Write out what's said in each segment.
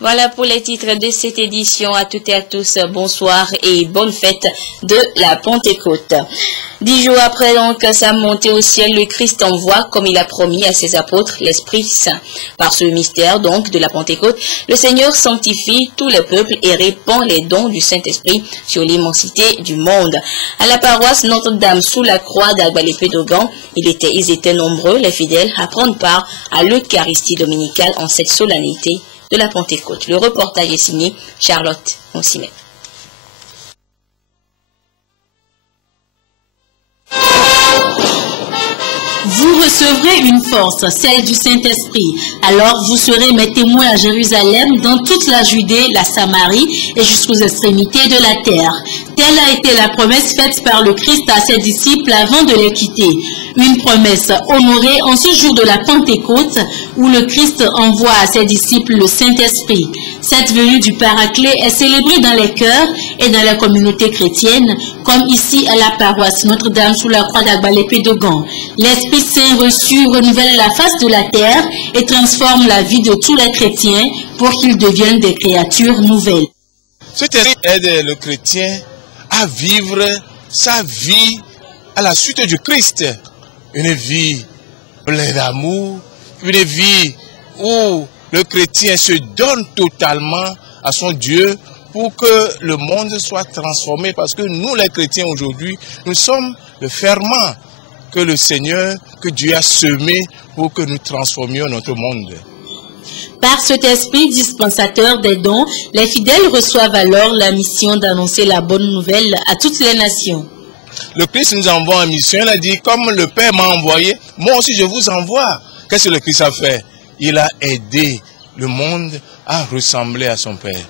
Voilà pour les titres de cette édition. À toutes et à tous, bonsoir et bonne fête de la Pentecôte. 10 jours après donc sa montée au ciel, le Christ envoie, comme il a promis à ses apôtres, l'Esprit Saint. Par ce mystère donc de la Pentecôte, le Seigneur sanctifie tous les peuples et répand les dons du Saint-Esprit sur l'immensité du monde. À la paroisse Notre-Dame sous la croix d'Agbalépé-Dogan, ils étaient nombreux, les fidèles, à prendre part à l'Eucharistie dominicale en cette solennité de la Pentecôte. Le reportage est signé Charlotte Monsimet. Vous recevrez une force, celle du Saint-Esprit. Alors vous serez mes témoins à Jérusalem, dans toute la Judée, la Samarie et jusqu'aux extrémités de la terre. Telle a été la promesse faite par le Christ à ses disciples avant de les quitter. Une promesse honorée en ce jour de la Pentecôte où le Christ envoie à ses disciples le Saint-Esprit. Cette venue du Paraclet est célébrée dans les cœurs et dans la communauté chrétienne, comme ici à la paroisse Notre-Dame sous la croix d'Agbalépé-Dogan. L'Esprit Saint reçu renouvelle la face de la terre et transforme la vie de tous les chrétiens pour qu'ils deviennent des créatures nouvelles. Cet esprit aide le chrétien à vivre sa vie à la suite du Christ. Une vie pleine d'amour, une vie où le chrétien se donne totalement à son Dieu pour que le monde soit transformé. Parce que nous, les chrétiens aujourd'hui, nous sommes le ferment que le Seigneur, que Dieu a semé pour que nous transformions notre monde. Par cet esprit dispensateur des dons, les fidèles reçoivent alors la mission d'annoncer la bonne nouvelle à toutes les nations. Le Christ nous envoie en mission, il a dit, comme le Père m'a envoyé, moi aussi je vous envoie. Qu'est-ce que le Christ a fait? Il a aidé le monde à ressembler à son Père.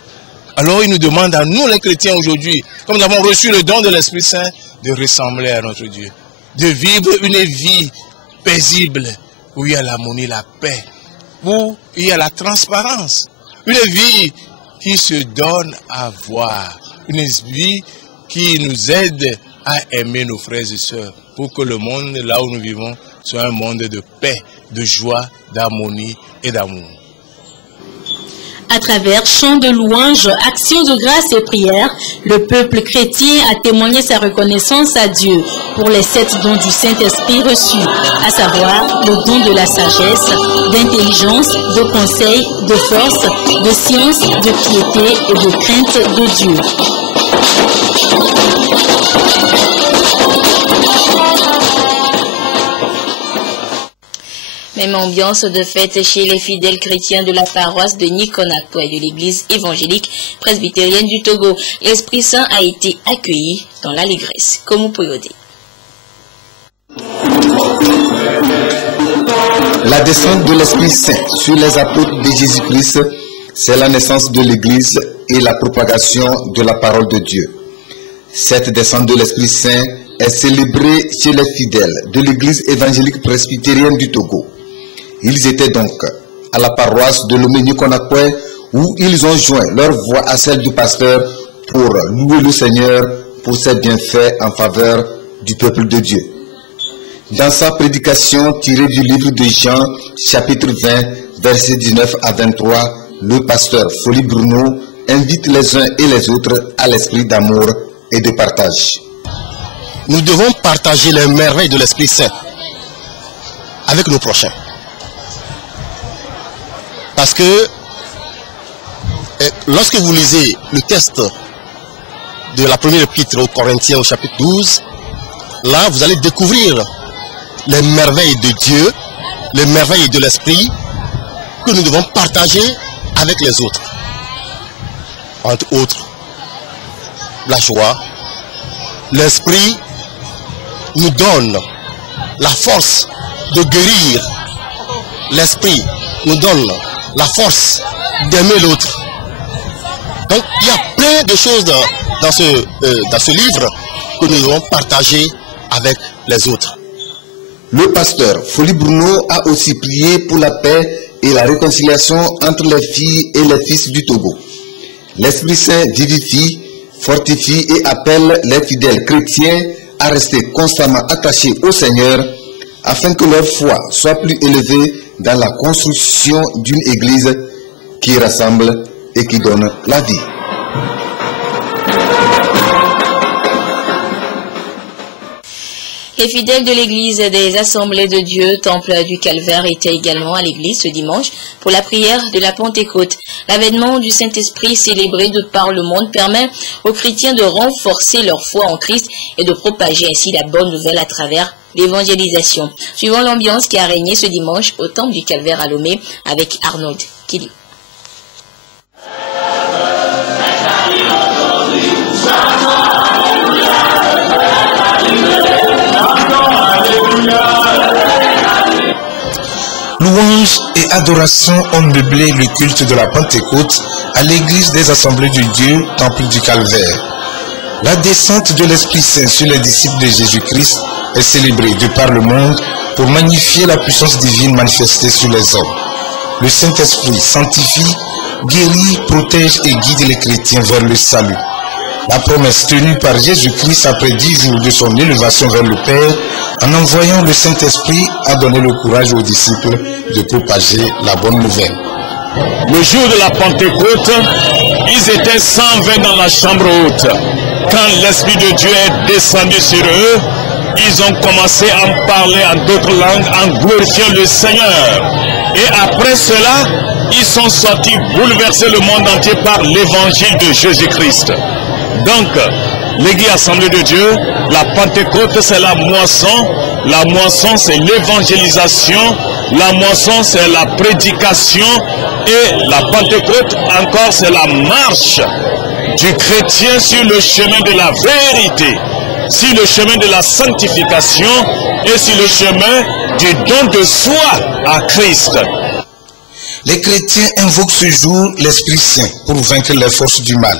Alors il nous demande à nous les chrétiens aujourd'hui, comme nous avons reçu le don de l'Esprit Saint, de ressembler à notre Dieu. De vivre une vie paisible, où il y a l'harmonie, la paix, où il y a la transparence. Une vie qui se donne à voir. Une vie qui nous aide à aimer nos frères et sœurs pour que le monde, là où nous vivons, soit un monde de paix, de joie, d'harmonie et d'amour. À travers chants de louanges, actions de grâce et prières, le peuple chrétien a témoigné sa reconnaissance à Dieu pour les 7 dons du Saint-Esprit reçus, à savoir le don de la sagesse, d'intelligence, de conseil, de force, de science, de piété et de crainte de Dieu. Même ambiance de fête chez les fidèles chrétiens de la paroisse de Nikonakwe de l'église évangélique presbytérienne du Togo. L'Esprit Saint a été accueilli dans l'allégresse. Comme vous pouvez dire. La descente de l'Esprit Saint sur les apôtres de Jésus-Christ, c'est la naissance de l'Église et la propagation de la parole de Dieu. Cette descente de l'Esprit Saint est célébrée chez les fidèles de l'Église évangélique presbytérienne du Togo. Ils étaient donc à la paroisse de Lomé-Nikonakwe où ils ont joint leur voix à celle du pasteur pour louer le Seigneur pour ses bienfaits en faveur du peuple de Dieu. Dans sa prédication tirée du livre de Jean, chapitre 20, versets 19 à 23, le pasteur Foli Bruno invite les uns et les autres à l'esprit d'amour et de partage. Nous devons partager les merveilles de l'Esprit Saint avec nos prochains. Parce que lorsque vous lisez le texte de la première épître aux Corinthiens au chapitre 12, là vous allez découvrir les merveilles de Dieu, les merveilles de l'Esprit que nous devons partager avec les autres. Entre autres, la joie. L'Esprit nous donne la force de guérir. L'Esprit nous donne la force d'aimer l'autre. Donc il y a plein de choses dans ce livre que nous devons partager avec les autres. Le pasteur Foli Bruno a aussi prié pour la paix et la réconciliation entre les filles et les fils du Togo. L'Esprit Saint vivifie, fortifie et appelle les fidèles chrétiens à rester constamment attachés au Seigneur afin que leur foi soit plus élevée dans la construction d'une église qui rassemble et qui donne la vie. Les fidèles de l'église des Assemblées de Dieu, Temple du Calvaire, étaient également à l'église ce dimanche pour la prière de la Pentecôte. L'avènement du Saint-Esprit célébré de par le monde permet aux chrétiens de renforcer leur foi en Christ et de propager ainsi la bonne nouvelle à travers l'évangélisation. Suivant l'ambiance qui a régné ce dimanche au Temple du Calvaire à Lomé avec Arnold Kili. Louanges et adorations ont meublé le culte de la Pentecôte à l'église des Assemblées de Dieu, Temple du Calvaire. La descente de l'Esprit Saint sur les disciples de Jésus-Christ est célébrée de par le monde pour magnifier la puissance divine manifestée sur les hommes. Le Saint-Esprit sanctifie, guérit, protège et guide les chrétiens vers le salut. La promesse tenue par Jésus-Christ après 10 jours de son élévation vers le Père, en envoyant le Saint-Esprit, a donné le courage aux disciples de propager la bonne nouvelle. Le jour de la Pentecôte, ils étaient 120 dans la chambre haute. Quand l'Esprit de Dieu est descendu sur eux, ils ont commencé à en parler en d'autres langues, en glorifiant le Seigneur. Et après cela, ils sont sortis bouleverser le monde entier par l'évangile de Jésus-Christ. Donc, l'église Assemblée de Dieu, la Pentecôte c'est la moisson c'est l'évangélisation, la moisson c'est la prédication et la Pentecôte encore c'est la marche du chrétien sur le chemin de la vérité, sur le chemin de la sanctification et sur le chemin du don de soi à Christ. Les chrétiens invoquent ce jour l'Esprit Saint pour vaincre les forces du mal.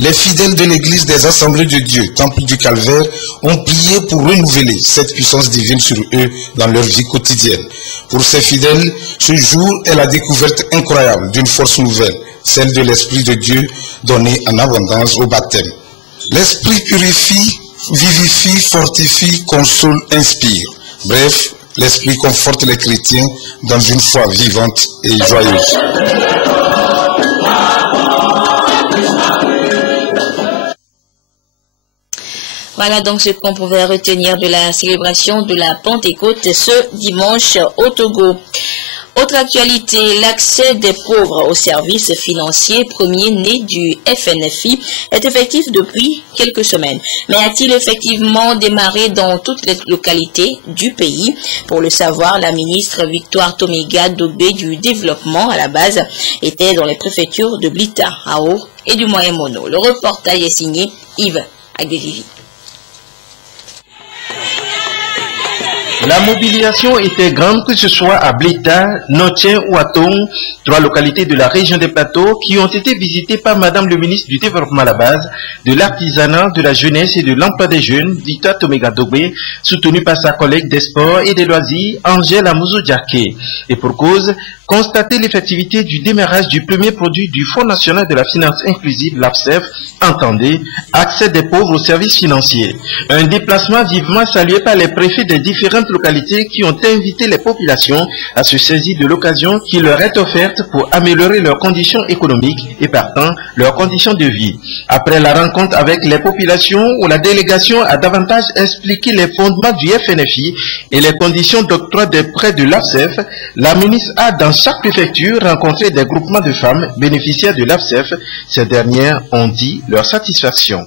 Les fidèles de l'église des Assemblées de Dieu, Temple du Calvaire, ont prié pour renouveler cette puissance divine sur eux dans leur vie quotidienne. Pour ces fidèles, ce jour est la découverte incroyable d'une force nouvelle, celle de l'Esprit de Dieu donné en abondance au baptême. L'Esprit purifie, vivifie, fortifie, console, inspire. Bref, l'Esprit conforte les chrétiens dans une foi vivante et joyeuse. Voilà donc ce qu'on pouvait retenir de la célébration de la Pentecôte ce dimanche au Togo. Autre actualité, l'accès des pauvres aux services financiers premier-né du FNFI est effectif depuis quelques semaines. Mais a-t-il effectivement démarré dans toutes les localités du pays? Pour le savoir, la ministre Victoire Toméga Dogbe du développement à la base était dans les préfectures de Blita, Ao et du Moyen-Mono. Le reportage est signé Yves Agdevivi. La mobilisation était grande, que ce soit à Blita, Notien ou à Tong, 3 localités de la région des Plateaux qui ont été visitées par Madame le ministre du Développement à la base, de l'Artisanat, de la Jeunesse et de l'Emploi des Jeunes, Victoire Toméga Dogbe, soutenue par sa collègue des Sports et des Loisirs, Angèle Amouzo-Diaké. Et pour cause, constater l'effectivité du démarrage du premier produit du Fonds national de la finance inclusive, l'APSEF, entendez, accès des pauvres aux services financiers. Un déplacement vivement salué par les préfets des différentes localités qui ont invité les populations à se saisir de l'occasion qui leur est offerte pour améliorer leurs conditions économiques et partant leurs conditions de vie. Après la rencontre avec les populations où la délégation a davantage expliqué les fondements du FNFI et les conditions d'octroi des prêts de l'APSEF, la ministre a dans chaque préfecture rencontré des groupements de femmes bénéficiaires de l'APSEF. Ces dernières ont dit leur satisfaction.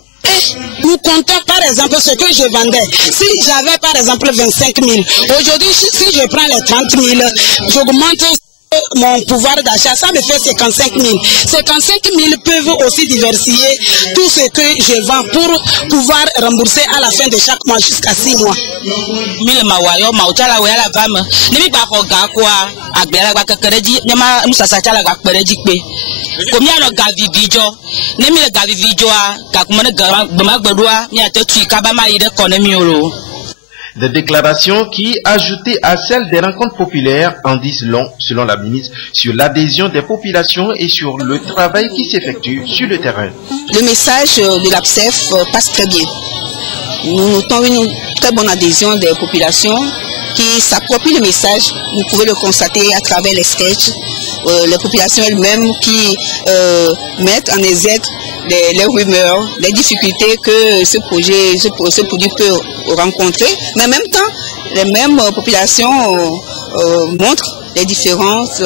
Nous comptons par exemple ce que je vendais. Si j'avais par exemple 25 000, aujourd'hui si je prends les 30 000, j'augmente mon pouvoir d'achat, ça me fait 55 000. 55 000 peuvent aussi diversifier tout ce que je vends pour pouvoir rembourser à la fin de chaque mois jusqu'à 6 mois. Des déclarations qui, ajoutées à celles des rencontres populaires, en disent long, selon la ministre, sur l'adhésion des populations et sur le travail qui s'effectue sur le terrain. Le message de l'APSEF passe très bien. Nous notons une très bonne adhésion des populations qui s'approprient le message. Vous pouvez le constater à travers les sketchs, les populations elles-mêmes qui mettent en exergue les rumeurs, les difficultés que ce produit peut rencontrer, mais en même temps, les mêmes populations montrent les différentes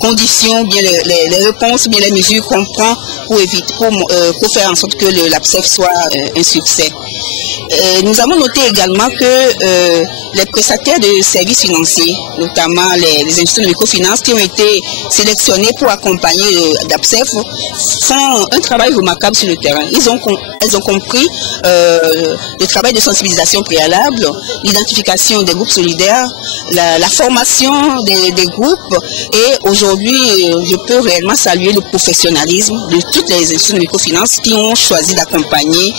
conditions, bien les réponses, bien les mesures qu'on prend pour faire en sorte que l'APSEF soit un succès. Nous avons noté également que les prestataires de services financiers, notamment les institutions de microfinance qui ont été sélectionnés pour accompagner l'APSEF, font un travail remarquable sur le terrain. Elles ont compris le travail de sensibilisation préalable, l'identification des groupes solidaires, la formation des groupes, et aujourd'hui je peux réellement saluer le professionnalisme de toutes les institutions de microfinance qui ont choisi d'accompagner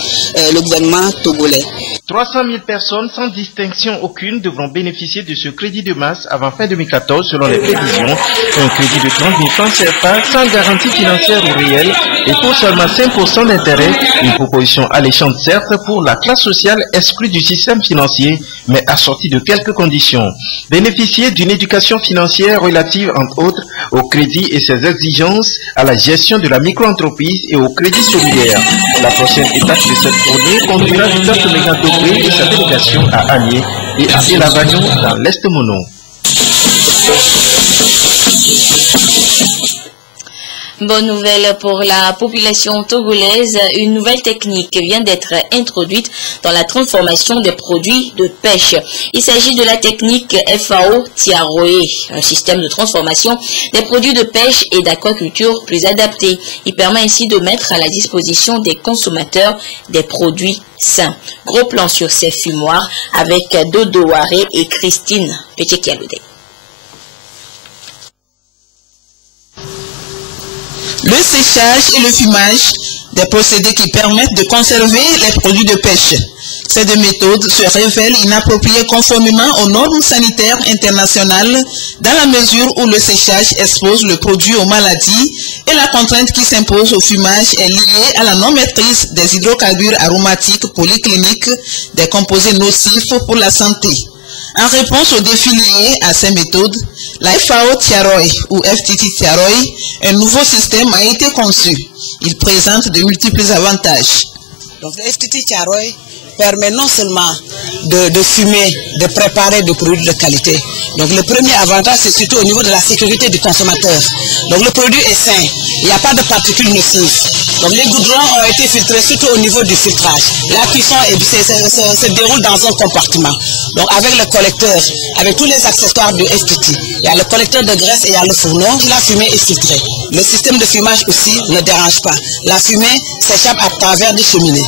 le gouvernement togolais. 300 000 personnes sans distinction aucune devront bénéficier de ce crédit de masse avant fin 2014 selon les prévisions. Un crédit de 30 000 francs CFA sans garantie financière ou réelle et pour seulement 5% d'intérêt. Une proposition alléchante certes pour la classe sociale exclue du système financier, mais assortie de quelques conditions. Bénéficier d'une éducation financière relative entre autres au crédit et ses exigences à la gestion de la micro-entreprise et au crédit solidaire. La prochaine étape de cette tournée conduira du Dr Megantobré et sa délégation à Agné et à Elavagnon dans l'Est Mono. Bonne nouvelle pour la population togolaise, une nouvelle technique vient d'être introduite dans la transformation des produits de pêche. Il s'agit de la technique FAO Tiaroé, un système de transformation des produits de pêche et d'aquaculture plus adapté. Il permet ainsi de mettre à la disposition des consommateurs des produits sains. Gros plan sur ces fumoirs avec Dodo Waré et Christine Pechekialoudé. Le séchage et le fumage, des procédés qui permettent de conserver les produits de pêche. Ces deux méthodes se révèlent inappropriées conformément aux normes sanitaires internationales dans la mesure où le séchage expose le produit aux maladies et la contrainte qui s'impose au fumage est liée à la non-maîtrise des hydrocarbures aromatiques polycliniques, des composés nocifs pour la santé. En réponse aux défis liés à ces méthodes, la FAO Tiaroy ou FTT Tiaroy, un nouveau système a été conçu. Il présente de multiples avantages. Donc le FTT Tiaroy permet non seulement de fumer, de préparer des produits de qualité. Donc le premier avantage, c'est surtout au niveau de la sécurité du consommateur. Donc le produit est sain, il n'y a pas de particules nocives. Donc les goudrons ont été filtrés surtout au niveau du filtrage. La cuisson se déroule dans un compartiment. Donc avec le collecteur, avec tous les accessoires du FTT, il y a le collecteur de graisse et il y a le fourneau. La fumée est filtrée. Le système de fumage aussi ne dérange pas. La fumée s'échappe à travers des cheminées.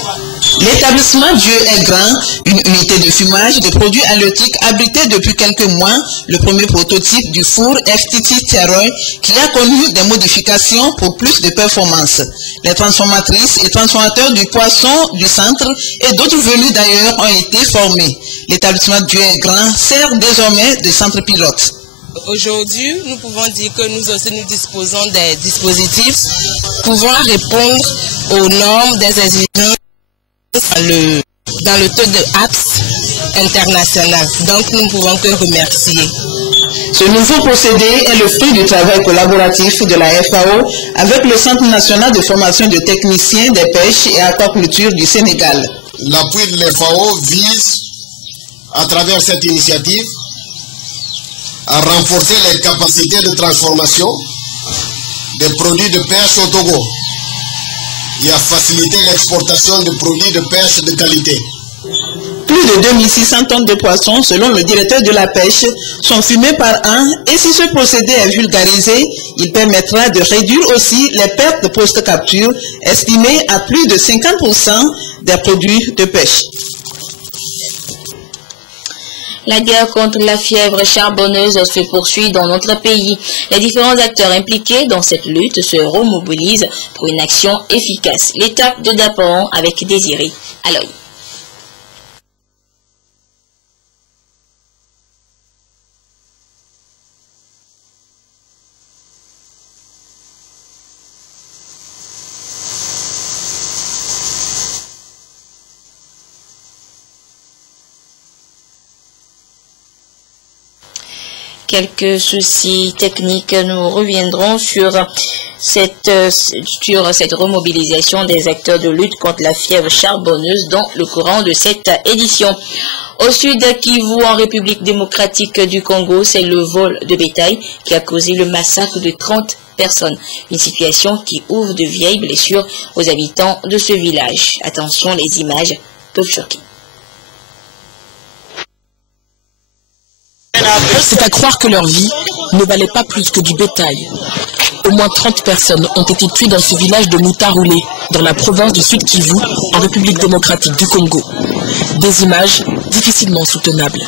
L'établissement Dieu est grand, une unité de fumage de produits halieutiques abritait depuis quelques mois le premier prototype du four FTT Tiaroy qui a connu des modifications pour plus de performance. Les transformatrices et transformateurs du poisson du centre et d'autres venus d'ailleurs ont été formés. L'établissement Dieu est grand sert désormais de centre pilote. Aujourd'hui, nous pouvons dire que nous aussi nous disposons des dispositifs pouvant répondre aux normes des exigences dans le taux de APS international. Donc nous ne pouvons que remercier. Ce nouveau procédé est le fruit du travail collaboratif de la FAO avec le Centre national de formation de techniciens des pêches et aquaculture du Sénégal. L'appui de la FAO vise, à travers cette initiative, à renforcer les capacités de transformation des produits de pêche au Togo et à faciliter l'exportation de produits de pêche de qualité. Plus de 2600 tonnes de poissons, selon le directeur de la pêche, sont fumées par an et si ce procédé est vulgarisé, il permettra de réduire aussi les pertes post-capture estimées à plus de 50% des produits de pêche. La guerre contre la fièvre charbonneuse se poursuit dans notre pays. Les différents acteurs impliqués dans cette lutte se remobilisent pour une action efficace. L'étape de Daporon avec Désiré Aloy. Quelques soucis techniques, nous reviendrons sur cette remobilisation des acteurs de lutte contre la fièvre charbonneuse dans le courant de cette édition. Au sud Kivu, en République démocratique du Congo, c'est le vol de bétail qui a causé le massacre de 30 personnes. Une situation qui ouvre de vieilles blessures aux habitants de ce village. Attention, les images peuvent choquer. C'est à croire que leur vie ne valait pas plus que du bétail. Au moins 30 personnes ont été tuées dans ce village de Moutaroulé, dans la province du Sud Kivu, en République démocratique du Congo. Des images difficilement soutenables.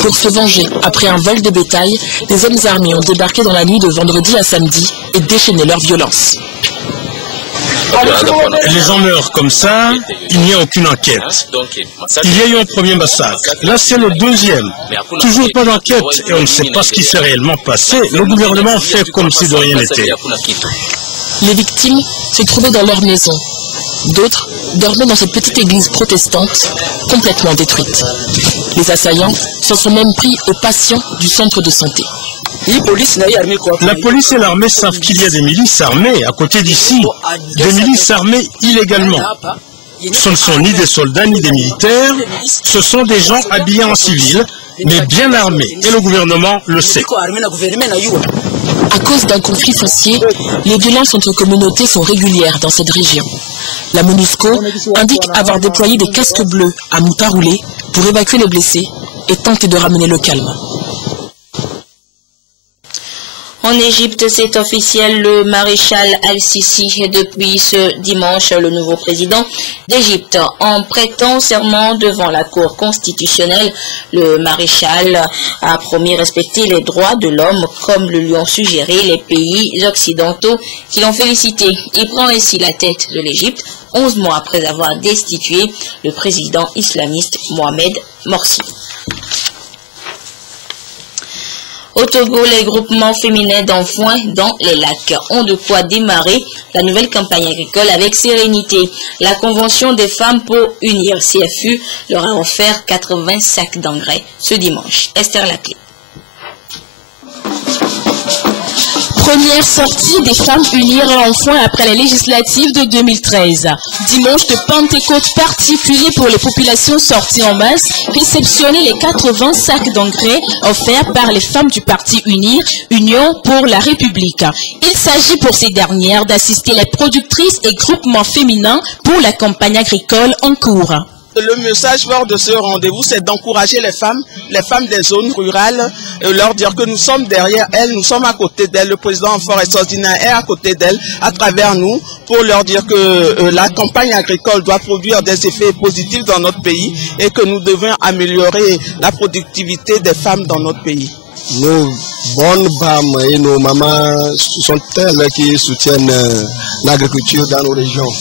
Pour se venger, après un vol de bétail, des hommes armés ont débarqué dans la nuit de vendredi à samedi et déchaîné leur violence. Les gens meurent comme ça, il n'y a aucune enquête. Il y a eu un premier massacre. Là, c'est le deuxième. Toujours pas d'enquête et on ne sait pas ce qui s'est réellement passé. Le gouvernement fait comme si de rien n'était. Les victimes se trouvaient dans leur maison. D'autres dormaient dans cette petite église protestante, complètement détruite. Les assaillants s'en sont même pris aux patients du centre de santé. La police et l'armée savent qu'il y a des milices armées à côté d'ici, des milices armées illégalement. Ce ne sont ni des soldats ni des militaires, ce sont des gens habillés en civil, mais bien armés, et le gouvernement le sait. À cause d'un conflit foncier, les violences entre communautés sont régulières dans cette région. La MONUSCO indique avoir déployé des casques bleus à Moutaroulé pour évacuer les blessés et tenter de ramener le calme. En Égypte, c'est officiel, le maréchal Al-Sisi est depuis ce dimanche le nouveau président d'Égypte. En prêtant serment devant la Cour constitutionnelle, le maréchal a promis respecter les droits de l'homme comme le lui ont suggéré les pays occidentaux qui l'ont félicité. Il prend ainsi la tête de l'Égypte 11 mois après avoir destitué le président islamiste Mohamed Morsi. Au Togo, les groupements féminins d'enfants dans les lacs ont de quoi démarrer la nouvelle campagne agricole avec sérénité. La Convention des femmes pour unir CFU leur a offert 80 sacs d'engrais ce dimanche. Esther Laclé. Première sortie des femmes unir l'enfant après les législatives de 2013. Dimanche de Pentecôte particulier pour les populations sorties en masse, réceptionner les 80 sacs d'engrais offerts par les femmes du parti Unir, Union pour la République. Il s'agit pour ces dernières d'assister les productrices et groupements féminins pour la campagne agricole en cours. Le message fort de ce rendez-vous, c'est d'encourager les femmes des zones rurales, et leur dire que nous sommes derrière elles, nous sommes à côté d'elles. Le président Forest Ordinaire est à côté d'elles, à travers nous, pour leur dire que la campagne agricole doit produire des effets positifs dans notre pays et que nous devons améliorer la productivité des femmes dans notre pays. Nos bonnes femmes et nos mamans sont elles qui soutiennent l'agriculture dans nos régions.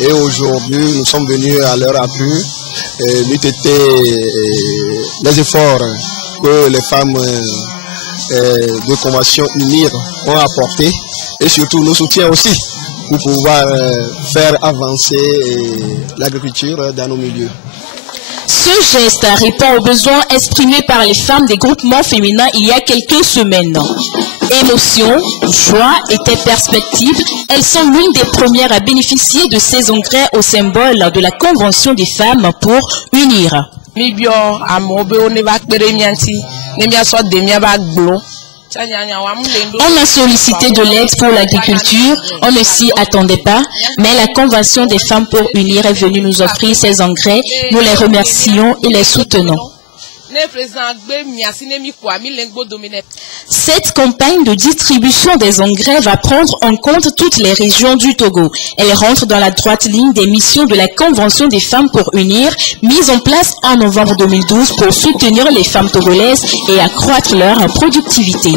Et aujourd'hui, nous sommes venus à leur appui, les efforts que les femmes de Convention Unir ont apporté, et surtout nos soutiens aussi, pour pouvoir faire avancer l'agriculture dans nos milieux. Ce geste répond aux besoins exprimés par les femmes des groupements féminins il y a quelques semaines. Émotion, joie et perspectives, elles sont l'une des premières à bénéficier de ces engrais au symbole de la Convention des femmes pour unir. On a sollicité de l'aide pour l'agriculture, on ne s'y attendait pas, mais la Convention des femmes pour unir est venue nous offrir ces engrais. Nous les remercions et les soutenons. Cette campagne de distribution des engrais va prendre en compte toutes les régions du Togo. Elle rentre dans la droite ligne des missions de la Convention des femmes pour unir, mise en place en novembre 2012 pour soutenir les femmes togolaises et accroître leur productivité.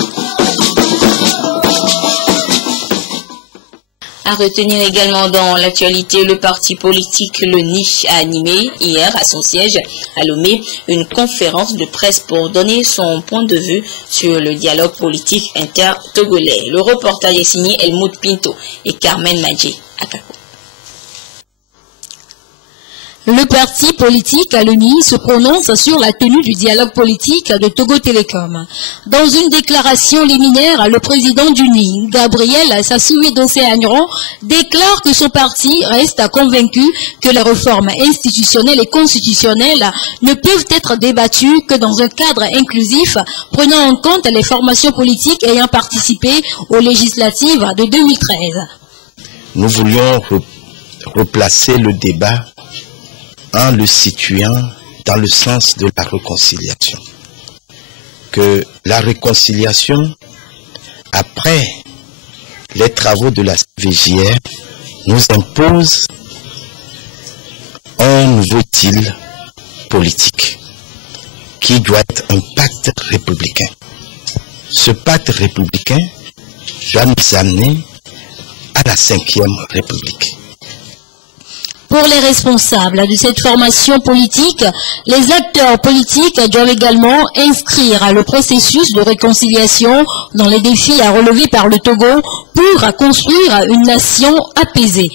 À retenir également dans l'actualité, le parti politique Le NI a animé hier à son siège à Lomé une conférence de presse pour donner son point de vue sur le dialogue politique inter-togolais. Le reportage est signé Helmut Pinto et Carmen Madjé à Kako. Le parti politique Aloni se prononce sur la tenue du dialogue politique de Togo Télécom. Dans une déclaration liminaire, le président du NI, Gabriel Sassou-Nguesso, déclare que son parti reste convaincu que les réformes institutionnelles et constitutionnelles ne peuvent être débattues que dans un cadre inclusif, prenant en compte les formations politiques ayant participé aux législatives de 2013. Nous voulions replacer le débat en le situant dans le sens de la réconciliation. Que la réconciliation, après les travaux de la CVJR, nous impose un nouveau style politique qui doit être un pacte républicain. Ce pacte républicain doit nous amener à la 5e République. Pour les responsables de cette formation politique, les acteurs politiques doivent également inscrire le processus de réconciliation dans les défis à relever par le Togo pour construire une nation apaisée.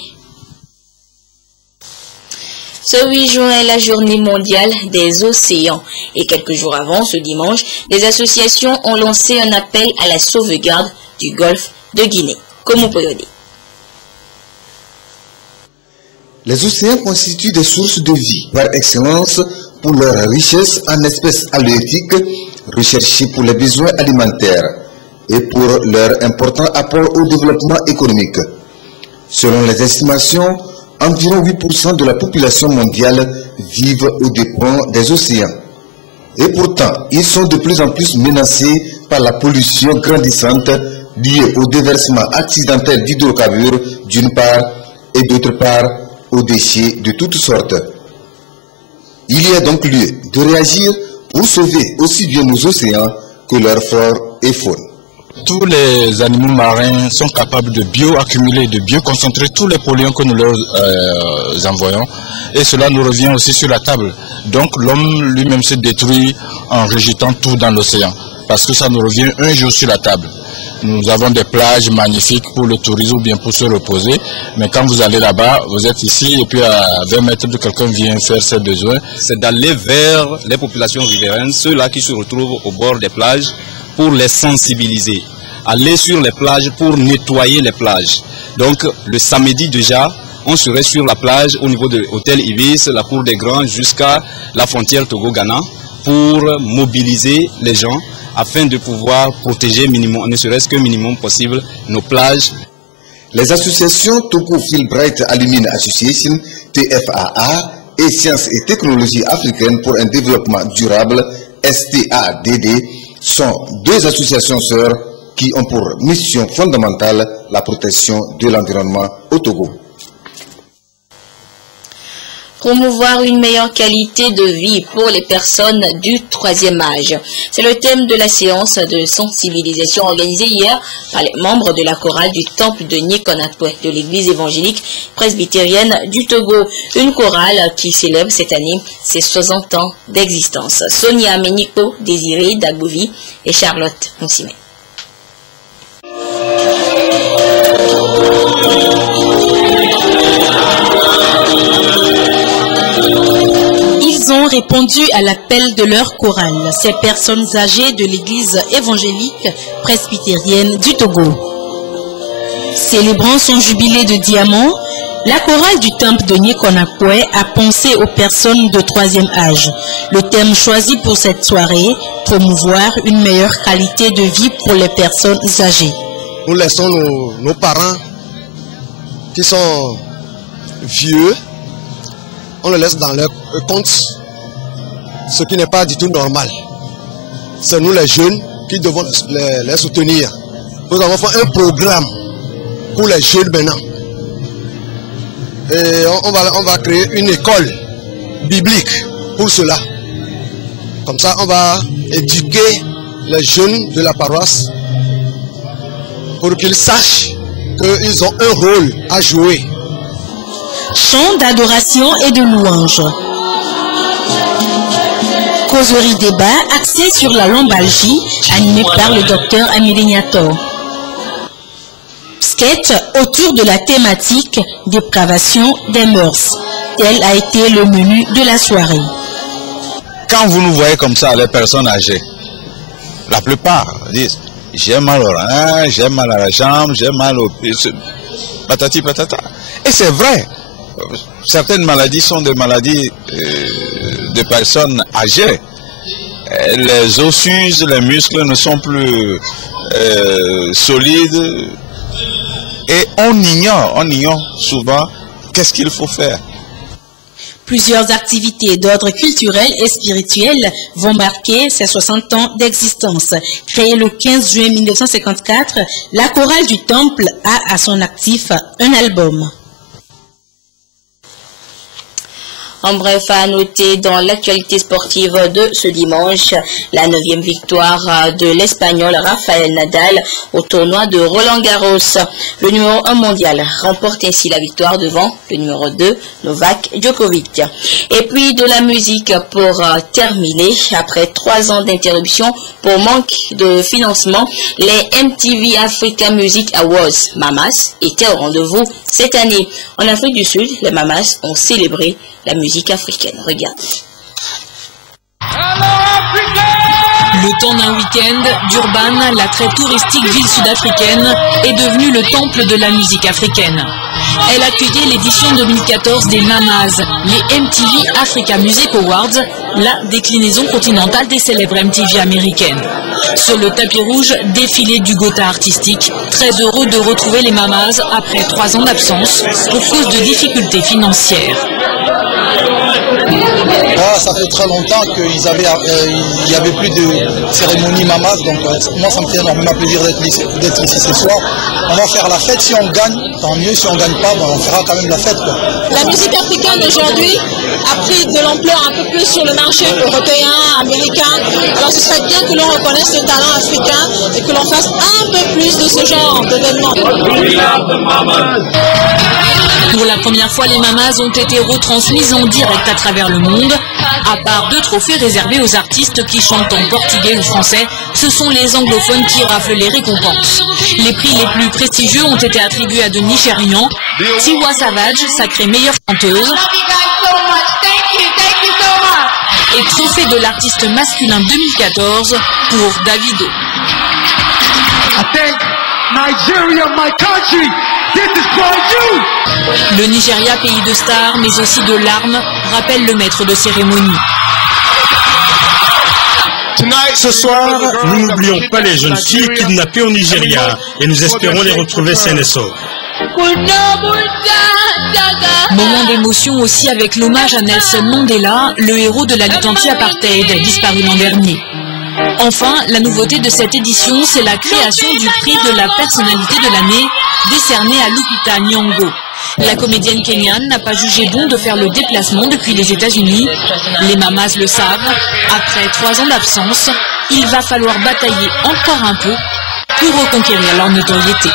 Ce 8 juin est la journée mondiale des océans. Et quelques jours avant, ce dimanche, les associations ont lancé un appel à la sauvegarde du golfe de Guinée. Comme on peut le dire. Les océans constituent des sources de vie par excellence pour leur richesse en espèces halieutiques recherchées pour les besoins alimentaires et pour leur important apport au développement économique. Selon les estimations, environ 8% de la population mondiale vivent aux dépens des océans. Et pourtant, ils sont de plus en plus menacés par la pollution grandissante liée au déversement accidentel d'hydrocarbures d'une part et d'autre part aux déchets de toutes sortes. Il y a donc lieu de réagir pour sauver aussi bien nos océans que leur flore et faune. Tous les animaux marins sont capables de bioaccumuler, de bioconcentrer tous les polluants que nous leur envoyons, et cela nous revient aussi sur la table. Donc l'homme lui-même se détruit en rejetant tout dans l'océan, parce que ça nous revient un jour sur la table. Nous avons des plages magnifiques pour le tourisme ou bien pour se reposer. Mais quand vous allez là-bas, vous êtes ici et puis à 20 mètres de quelqu'un vient faire ses besoins. C'est d'aller vers les populations riveraines, ceux-là qui se retrouvent au bord des plages, pour les sensibiliser. Aller sur les plages pour nettoyer les plages. Donc le samedi déjà, on serait sur la plage au niveau de l'hôtel Ibis, la cour des Grands, jusqu'à la frontière Togo-Ghana pour mobiliser les gens afin de pouvoir protéger minimum, ne serait-ce que minimum possible nos plages. Les associations Togo Fulbright Aluminium Association, TFAA, et Sciences et Technologies africaines pour un développement durable, STADD, sont deux associations sœurs qui ont pour mission fondamentale la protection de l'environnement au Togo. Promouvoir une meilleure qualité de vie pour les personnes du troisième âge. C'est le thème de la séance de sensibilisation organisée hier par les membres de la chorale du temple de Nyekonakwe de l'église évangélique presbytérienne du Togo. Une chorale qui célèbre cette année ses 60 ans d'existence. Sonia Meniko, Désiré Dagbovi et Charlotte Moussime. Ont répondu à l'appel de leur chorale, ces personnes âgées de l'église évangélique presbytérienne du Togo. Célébrant son jubilé de diamant, la chorale du temple de Nyekonakwe a pensé aux personnes de troisième âge. Le thème choisi pour cette soirée, promouvoir une meilleure qualité de vie pour les personnes âgées. Nous laissons nos parents qui sont vieux, on les laisse dans leur compte, ce qui n'est pas du tout normal. C'est nous les jeunes qui devons les soutenir. Nous avons fait un programme pour les jeunes maintenant. Et on va créer une école biblique pour cela. Comme ça, on va éduquer les jeunes de la paroisse pour qu'ils sachent qu'ils ont un rôle à jouer. Chant d'adoration et de louange. Causerie débat axée sur la lombalgie, animée par le docteur Amilignator. Sketch autour de la thématique dépravation des mœurs. Tel a été le menu de la soirée. Quand vous nous voyez comme ça, les personnes âgées, la plupart disent « j'ai mal au rein, j'ai mal à la jambe, j'ai mal au... » patati patata. Et c'est vrai. Certaines maladies sont des maladies de personnes âgées. Les os s'usent, les muscles ne sont plus solides. Et on ignore souvent qu'est-ce qu'il faut faire. Plusieurs activités d'ordre culturel et spirituel vont marquer ses 60 ans d'existence. Créée le 15 juin 1954, la chorale du Temple a à son actif un album. En bref, à noter dans l'actualité sportive de ce dimanche, la 9e victoire de l'Espagnol Rafael Nadal au tournoi de Roland-Garros. Le numéro 1 mondial remporte ainsi la victoire devant le numéro 2, Novak Djokovic. Et puis de la musique pour terminer, après 3 ans d'interruption pour manque de financement, les MTV Africa Music Awards, Mamas, étaient au rendez-vous cette année. En Afrique du Sud, les Mamas ont célébré la musique africaine. Regarde. Le temps d'un week-end, Durban, la très touristique ville sud-africaine, est devenue le temple de la musique africaine. Elle accueillait l'édition 2014 des Mamas, les MTV Africa Music Awards, la déclinaison continentale des célèbres MTV américaines. Sur le tapis rouge, défilé du Gotha artistique, très heureux de retrouver les Mamas après 3 ans d'absence pour cause de difficultés financières. Ça fait très longtemps qu'il n'y avait plus de cérémonie Mamas, donc moi ça me fait énormément plaisir d'être ici ce soir. On va faire la fête, si on gagne, tant mieux, si on ne gagne pas, on fera quand même la fête. La musique africaine aujourd'hui a pris de l'ampleur un peu plus sur le marché européen, américain. Alors ce serait bien que l'on reconnaisse le talent africain et que l'on fasse un peu plus de ce genre d'événements. Pour la première fois, les Mamas ont été retransmises en direct à travers le monde. À part 2 trophées réservés aux artistes qui chantent en portugais ou français, ce sont les anglophones qui raflent les récompenses. Les prix les plus prestigieux ont été attribués à de Nigérians. Tiwa Savage, sacrée meilleure chanteuse. Et trophée de l'artiste masculin 2014 pour Davido. Nigeria, my country, this is for you. Le Nigeria, pays de stars, mais aussi de larmes, rappelle le maître de cérémonie. Ce soir, nous n'oublions pas les jeunes filles kidnappées au Nigeria et nous espérons les retrouver saines et sauves. Moment d'émotion aussi avec l'hommage à Nelson Mandela, le héros de la lutte anti-apartheid, disparu l'an dernier. Enfin, la nouveauté de cette édition, c'est la création du prix de la personnalité de l'année, décerné à Lupita Nyong'o. La comédienne kenyane n'a pas jugé bon de faire le déplacement depuis les États-Unis. Les Mamas le savent, après 3 ans d'absence, il va falloir batailler encore un peu pour reconquérir leur notoriété.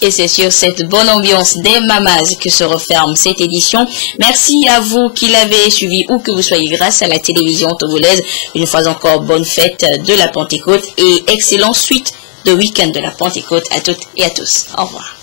Et c'est sur cette bonne ambiance des Mamas que se referme cette édition. Merci à vous qui l'avez suivi ou que vous soyez grâce à la télévision togolaise. Une fois encore, bonne fête de la Pentecôte et excellente suite de week-end de la Pentecôte à toutes et à tous. Au revoir.